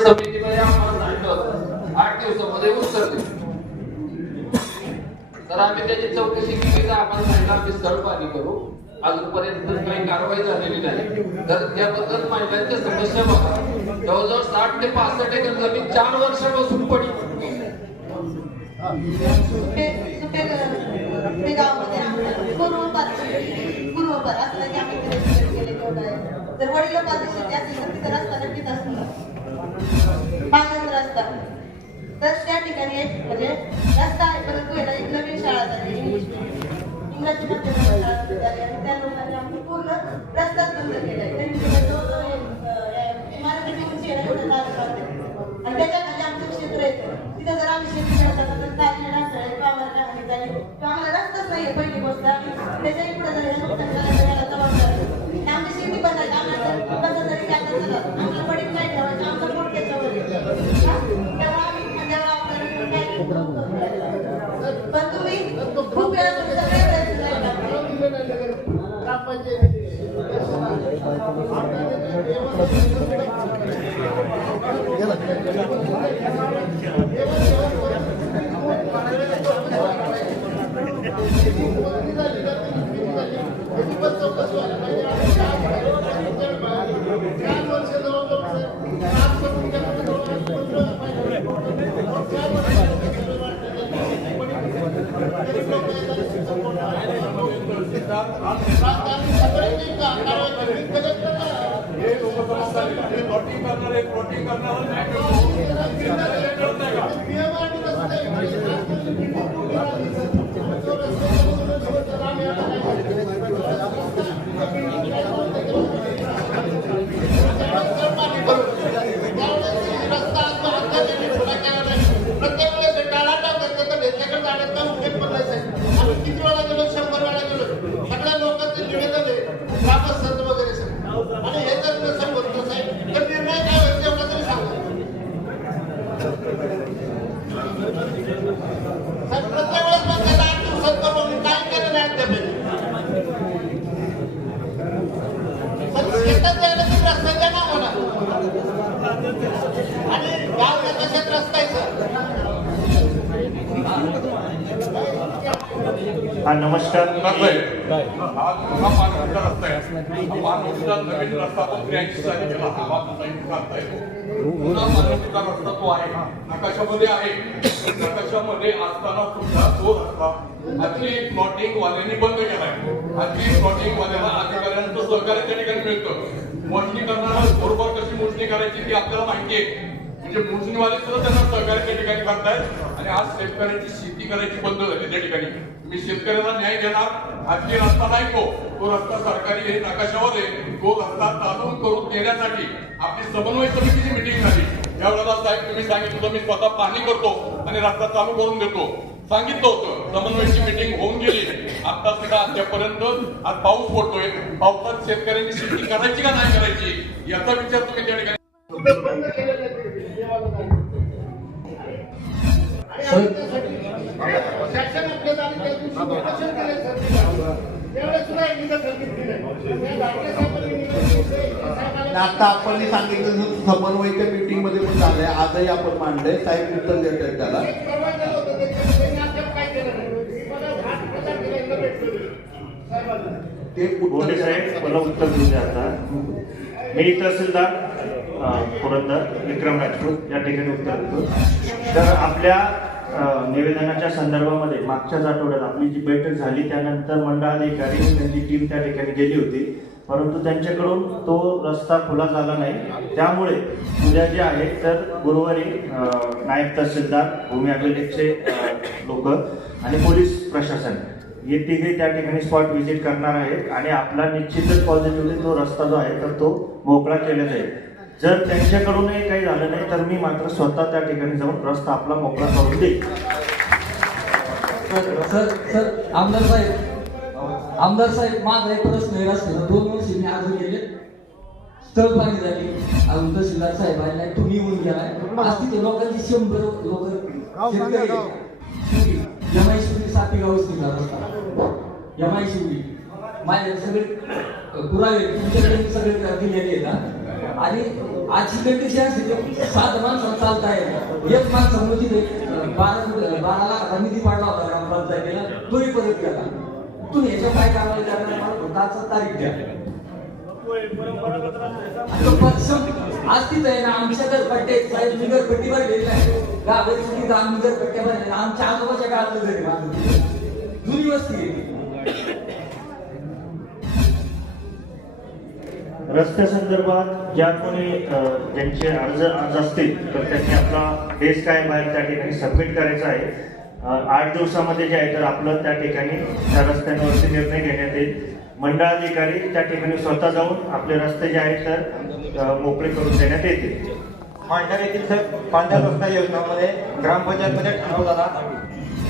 समितीमध्ये आम्हाला सांगितलं होतं. आठ दिवसामध्ये उत्तर देऊ तर आम्ही त्याची चौकशी केली तर आपण सांगितलं आम्ही स्थळ पाणी करू. अजूनपर्यंत काही कारवाई झालेली नाही. तर त्याबद्दल महिलांच्या समस्या बघा. जवळजवळ साठ ते पासष्ट एकर जमीन चार वर्षापासून पडली सुपे सुपे सुपे गावामध्ये आमच्या असलं की आम्ही तिथे शेत केले शेती असेल तर तिथं असणार पाण्याचा रस्ता. तर त्या ठिकाणी एक म्हणजे रस्ता आहे परंतु याला एक नवीन शाळा झाली इंग्लिश इंग्रजी माध्यमाची शाळा झाली आणि त्या लोकांनी आम्ही पूर्ण रस्ताच बंद केलाय त्यांनी जवळजवळ इमारतीची उंची आहे एवढं लाल आणि त्याच्याखाली आमचं क्षेत्र येतं तिथं जर आम्ही शेती करत असतो तर काय येणार आहे कामाला हानी झाली. किंवा आम्हाला रस्ताच नाहीये पहिली गोष्ट आम्ही त्याच्याही पुढे जर हे नुकसान झालं आमची शेती बंद आम्हाला जर कसं जरी काय आम्हाला हे त्याच्याकडे जाण्याचा उद्योग पण नाही साहेब. आम्ही किती वेळा गेलो शंभर वेळा गेलो सगळ्या लोकांचे निवेदन आहे तो आहे. नकाशामध्ये आहे. नकाशामध्ये असताना सुद्धा तो रस्ता आजची प्लॉटिंग वाल्यांनी बंद केलाय आजची प्लॉटिंग वाल्याला अधिकाऱ्यांचं सहकार्य त्या ठिकाणी मिळतं मोजणी करताना बरोबर कशी मोजणी करायची ती आपल्याला माहिती आहे म्हणजे मोजणीवाले सुद्धा त्यांना सहकार्य त्या ठिकाणी करतायत आणि आज शेतकऱ्याची शेती करायची बंद झाली त्या ठिकाणी. मी शेतकऱ्याला न्याय देणार आजही रस्ता नाही तो. तो रस्ता सरकारी हे नकाशावर आहे. तो रस्ता चालू करून देण्यासाठी आपली समन्वय समितीची मिटिंग झाली. यावेळेला साहेब तुम्ही सांगितलं मी स्वतः पाहणी करतो आणि रस्ता चालू करून देतो. सांगितलं होतं समन्वयची मिटिंग होऊन गेली. आता सुद्धा अद्यापर्यंत आज पाऊस पडतोय. पावसात शेतकऱ्यांनी शेती करायची का नाही करायची? याचा विचार तुम्ही त्या ठिकाणी आता आपण सांगितलं समन्वयच्या मीटिंगमध्ये पण झालंय. आजही आपण मांडलंय. साहेब उत्तर देत आहेत त्याला. दिले. ते साहेब मला उत्तर देऊ द्या आता. मी तहसीलदार पुरंदर विक्रम राजपूत या ठिकाणी उत्तर देतो. तर आपल्या निवेदनाच्या संदर्भामध्ये मागच्याच आठवड्यात आपली जी बैठक झाली त्यानंतर मंडळाधिकारी त्यांची टीम त्या ठिकाणी गेली होती. परंतु त्यांच्याकडून तो रस्ता खुला झाला नाही. त्यामुळे उद्या जे आहे तर गुरुवारी नायब तहसीलदार भूमी अभिलेखचे लोक आणि पोलीस प्रशासन हे तिघे त्या ठिकाणी स्पॉट व्हिजिट करणार आहेत. आणि आपला निश्चितच पॉझिटिव्हली तो रस्ता जो आहे तर तो मोकळा केला जाईल. जर त्यांच्याकडूनही काही झालं नाही तर मी मात्र स्वतः त्या ठिकाणी जाऊन रस्ता आपला मोकळा करून देईल सर सर आमदार साहेब आमदार साहेब माझा एक प्रश्न आहे रस्त्याचा दोन वर्षी मी अर्ज केले स्थळ पाणी झाली. अजून तहसीलदार साहेब आले नाही तुम्ही येऊन गेलाय असतील लोकांची शंभर लोक यमाई शिवडी सातेगाव स्थित रस्ता. यमाई शिवडी माझे सगळे पुरावे तुमच्याकडे सगळे दिलेले आहेत आणि आजची कंडिशन अशी सात माणसं चालताय एक माणसं तिथे बारा बारा लाखाचा निधी पाडला होता ग्रामपंचायतीला. तोही परत गेला. तुम्ही याच्या काय कारवाई करणार मला तारीख द्या. आज तिथं आहे ना आमच्या घरपट्टे साहेब मी घरपट्टी भरलेली आहे. गावाची तिथं आम्ही घरपट्ट्या भरलेल्या आमच्या आजोबाच्या काळातलं घरी माझं. जुनी वस्ती रस्त्यासंदर्भात ज्या कोणी ज्यांचे अर्ज अर्ज असतील तर त्यांनी आपला बेस काय बाहेर त्या ठिकाणी सबमिट करायचा आहे. आठ दिवसामध्ये जे आहे तर आपलं त्या ठिकाणी त्या रस्त्यांवरती निर्णय घेण्यात येईल. मंडळाधिकारी त्या ठिकाणी स्वतः जाऊन आपले रस्ते जे आहेत तर मोकळे करून देण्यात येतील. मांडर येथील सर पांढऱ्या रस्ता योजनामध्ये ग्रामपंचायतमध्ये ठरवलेला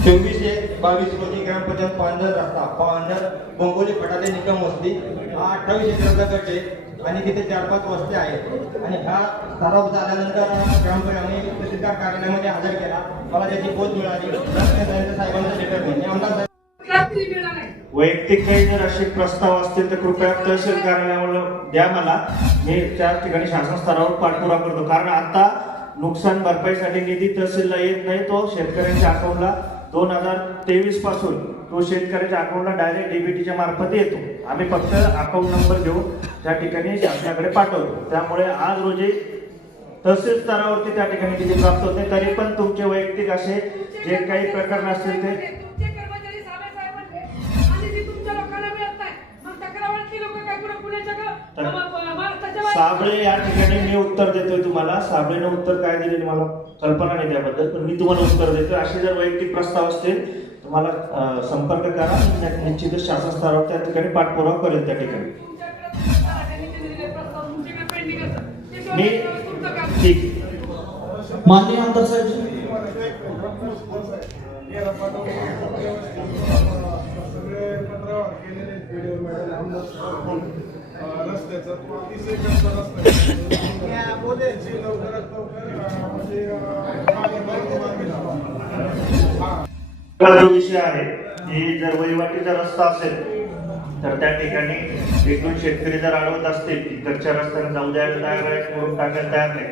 चोवीसशे बावीस रोजी ग्रामपंचायत पांढर रस्ता पांढर बोंगोली फटाटे निकम वस्ती हा अठ्ठावीस एकराचा गट आहे. आणि तिथे चार पाच वस्ती आहेत. आणि हा ठराव झाल्यानंतर ग्रामपंचायतने तहसीलदार कार्यालयामध्ये हजर केला. मला त्याची पोच मिळाली. साहेबांचा लेटर मी आमदार वैयक्तिक काही जर असे प्रस्ताव असतील तर कृपया तहसील कार्यालयाला द्या मला. मी त्या ठिकाणी शासन स्तरावर पाठपुरावा करतो. कारण आता नुकसान भरपाईसाठी निधी तहसीलला येत नाही. तो शेतकऱ्यांच्या अकाउंटला दोन हजार तेवीसपासून तो शेतकऱ्याच्या अकाउंटला डायरेक्ट डीबीटीच्या मार्फत येतो. आम्ही फक्त अकाउंट नंबर घेऊन त्या ठिकाणी शासनाकडे पाठवतो. त्यामुळे आज रोजी तहसील स्तरावरती त्या ठिकाणी निधी प्राप्त होते. तरी पण तुमचे वैयक्तिक असे जे काही प्रकरण असतील ते साबळे या ठिकाणी मी उत्तर देतोय तुम्हाला. साबळेनं उत्तर काय दिले मला कल्पना नाही त्याबद्दल पण मी तुम्हाला उत्तर देतोय. असे जर वैयक्तिक प्रस्ताव असतील तुम्हाला संपर्क करा. मी निश्चितच शासन स्तरावर त्या ठिकाणी पाठपुरावा करेल त्या ठिकाणी. मी ठीक. माननीय आमदार साहेब. तीस एकरचा रस्ता लवकरात लवकर म्हणजे मागे लावा. जो विषय आहे की जर वहिवाटीचा रस्ता असेल तर त्या ठिकाणी एक दोन शेतकरी जर अडवत असतील की कच्च्या रस्त्याने जाऊ द्यायला तयार आहे करून टाकायला तयार नाही.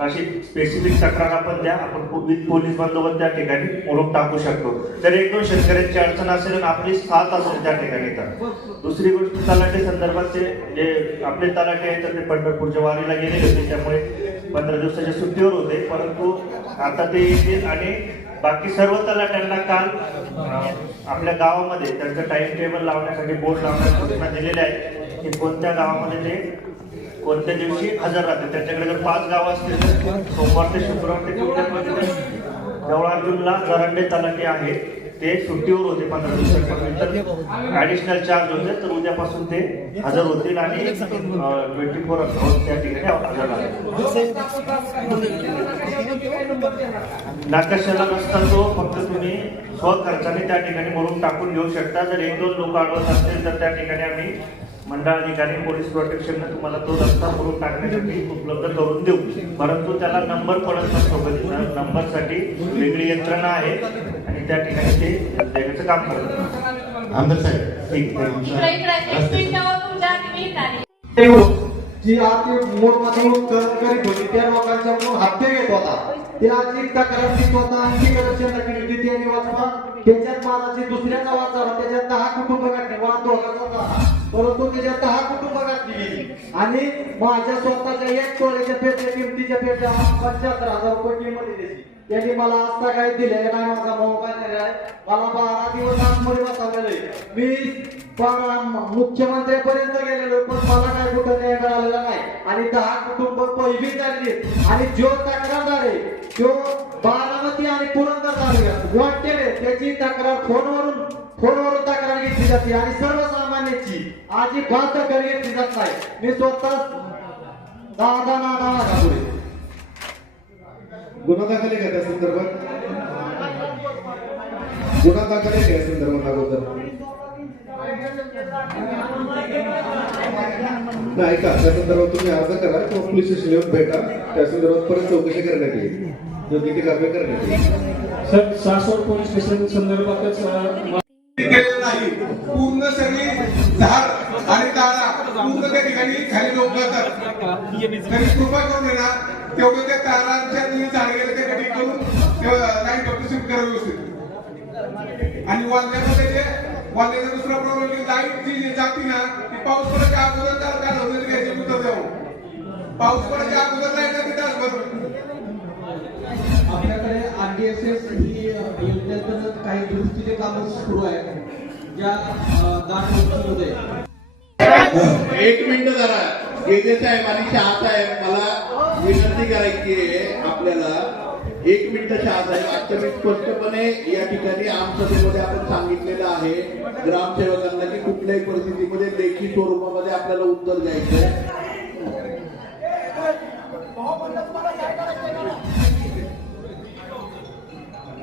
अशी स्पेसिफिक तक्रार आपण द्या आपण विथ पोलीस बंदोबस्त त्या ठिकाणी ओळख टाकू शकतो. जर एक दोन शेतकऱ्यांची अडचण असेल आणि आपली साथ असेल त्या ठिकाणी तर. दुसरी गोष्ट तलाठी संदर्भात ते जे आपले तलाठी आहेत तर ते पंढरपूरच्या वारीला गेले होते त्यामुळे पंधरा दिवसाच्या सुट्टीवर होते परंतु आता ते येतील आणि बाकी सर्व तलाट्यांना काल आपल्या गावामध्ये त्यांचं टाइम टेबल लावण्यासाठी बोर्ड लावण्यासाठी सूचना दिलेल्या आहेत की कोणत्या गावामध्ये ते कोणत्या दिवशी हजर राहते त्यांच्याकडे जर पाच गावं असतील तर सोमवार ते शुक्रवार ते कुठल्यामध्ये जवळ अर्जुनला जरांडे तलाठी आहेत. ते सुट्टीवर होते पंधरा दिवसानंतर ऍडिशनल चार्ज होते तर उद्यापासून ते हजर होतील आणि ट्वेंटी फोर आवर्स त्या ठिकाणी हजर राहतील नकाशाला नसता तो फक्त तुम्ही स्वखर्चाने त्या ठिकाणी म्हणून टाकून घेऊ शकता. जर एक दोन लोक अडवत असतील तर त्या ठिकाणी आम्ही मंडळाधिकारी पोलीस प्रोटेक्शन तुम्हाला तो रस्ता म्हणून टाकण्यासाठी उपलब्ध करून देऊ. परंतु त्याला नंबर पडत नसतो कधी. नंबरसाठी वेगळी यंत्रणा आहे आणि त्या ठिकाणी ते देण्याचं काम आमदार साहेब. ठीक. आहे झाली जी करीत होती त्या घेत होता. तक्रार आणखी त्यांनी वाचवा. त्याच्यात माझाची दुसऱ्याचा वाचावा त्याच्यात दहा कुटुंब गाठले मला दोघांचा परंतु त्याच्या दहा कुटुंब घातली गेली आणि माझ्या स्वतःच्या एक तोळ्याच्या पेट्या किमतीच्या पेट्या पंच्याहत्तर हजार रुपये किंमत त्यांनी मला आता काही दिलेलं नाही माझा मोबाईल दिलेला आहे. मला बारा दिवस आतमध्ये बसवलेलं आहे मी मुख्यमंत्र्यापर्यंत गेलेलो पण मला काय कुठं न्याय मिळालेला नाही. आणि दहा कुटुंब पहिली झाली. आणि जो तक्रारदार आहे तो बारामती आणि पुरंदर तालुक्यात वाटेल. त्याची तक्रार फोनवरून फोनवरून तक्रार घेतली जाते. आणि सर्व सर्वसामान्याची अजिबात दखल घेतली जात नाही. मी स्वतः दादा नाना पुढे गुन्हा दाखल आहे का त्या संदर्भात. गुन्हा दाखल आहे का या संदर्भात अगोदर. नाही ऐका त्या संदर्भात तुम्ही अर्ज करा. किंवा पोलीस स्टेशन येऊन भेटा. त्या संदर्भात परत चौकशी करण्यात येईल. योग्य ती कारवाई करण्यात येईल. सर सासवड पोलीस स्टेशन संदर्भातच केलेलं नाही. पूर्ण सगळी झाड आणि तारा पूर्ण त्या ठिकाणी खाली लोक जातात. तरी कृपा करून येणार तेवढं त्या तारांच्या तुम्ही झाड गेले ते कटिंग करून लाईन फक्त शिफ्ट करा व्यवस्थित. आणि वाल्ल्यामध्ये जे वाल्ल्याचा दुसरा प्रॉब्लेम म्हणजे की लाइट जी जाती ना ती पाऊस पडायच्या अगोदर तार काय होतं घ्यायची उत्तर द्यावं हो. पाऊस पडायच्या अगोदर नाही ना ती तासभर आपल्याकडे आरडीएसएस दुरुस्तीचे कामं सुरू आहेत ज्या एक मिनिट जरा. गेजे साहेब आणि शहा साहेब मला विनंती करायची आहे आपल्याला. एक मिनिट शहा साहेब आता मी स्पष्टपणे या ठिकाणी आमसभेमध्ये आपण सांगितलेलं आहे ग्रामसेवकांना की कुठल्याही परिस्थितीमध्ये लेखी स्वरूपामध्ये आपल्याला उत्तर द्यायचं आहे.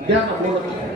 द्या ना.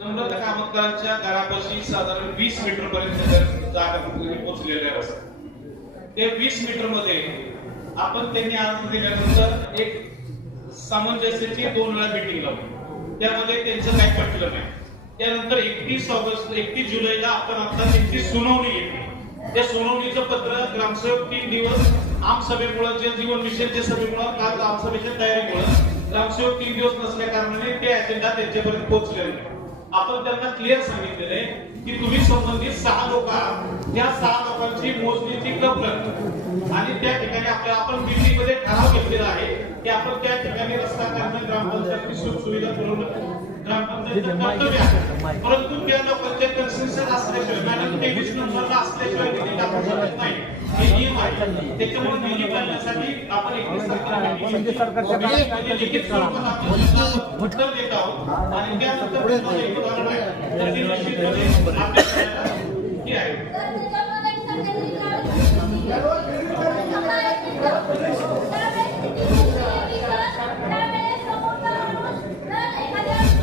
नम्रता कामतकरांच्या घरापाशी साधारण वीस मीटर पर्यंत जागा पोहोचलेल्या असतात. ते वीस मीटरमध्ये आपण त्यांनी अर्ज दिल्यानंतर एक सामंजस्याची दोन वेळा मिटिंग लावली. त्यामध्ये त्यांचं काही पटलं नाही. त्यानंतर एकतीस ऑगस्ट एकतीस जुलैला आपण आता त्यांची सुनावणी घेतली. त्या सुनावणीचं पत्र ग्रामसेवक तीन दिवस आमसभेमुळे जे जीवन मिशनच्या सभेमुळे काल आमसभेच्या तयारीमुळे ग्रामसेवक तीन दिवस नसल्या कारणाने ते अजेंडा त्यांच्यापर्यंत पोहोचलेले नाही. आपण त्यांना क्लिअर सांगितलेलं आहे की तुम्ही संबंधित सहा लोक आहात. त्या सहा लोकांची मोजणीची कपलत आणि त्या ठिकाणी आपल्या आपण बिल्डिंगमध्ये ठराव घेतलेला आहे की आपण त्या ठिकाणी रस्ता करणं ग्रामपंचायतची सुख सुविधा पुरवणं. परंतु त्या लोकांचे कन्सेन्सन असल्याशिवाय मॅडम तेवीस नंबरला असल्याशिवाय निधी टाकू शकत नाही. हे नियम आहे त्याच्यामुळे निधी पाळण्यासाठी आपण एकतीस तारखेला लिखित स्वरूपात आपण त्यांना उत्तर देत आहोत. आणि त्यानंतर त्याचं एक उदाहरण आहे. तर ते निश्चितपणे आपल्या हे आहे.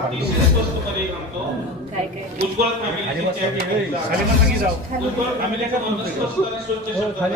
अतिशय स्पष्टपणे सांगतो उज्ज्वल फॅमिलीची चॅट उज्ज्वल फॅमिलीचा बंद स्पष्ट आणि स्वच्छ शब्दात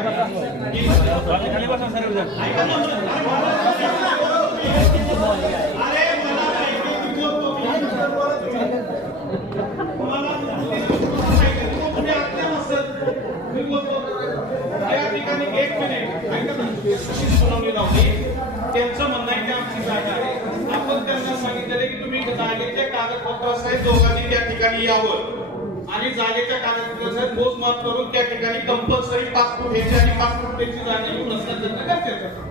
त्यांचं म्हणणं आहे की आमची जागा आहे. आपण त्यांना सांगितलेलं की तुम्ही जागेच्या कागदपत्रासहित दोघांनी त्या ठिकाणी यावं. आणि जागेच्या कागदपत्रासहित मोजमाप करून त्या ठिकाणी कंपल्सरी पासपोर्ट घ्यायची आणि पासपोर्ट त्यांची जागा येऊन असतात त्यांना गरजेचं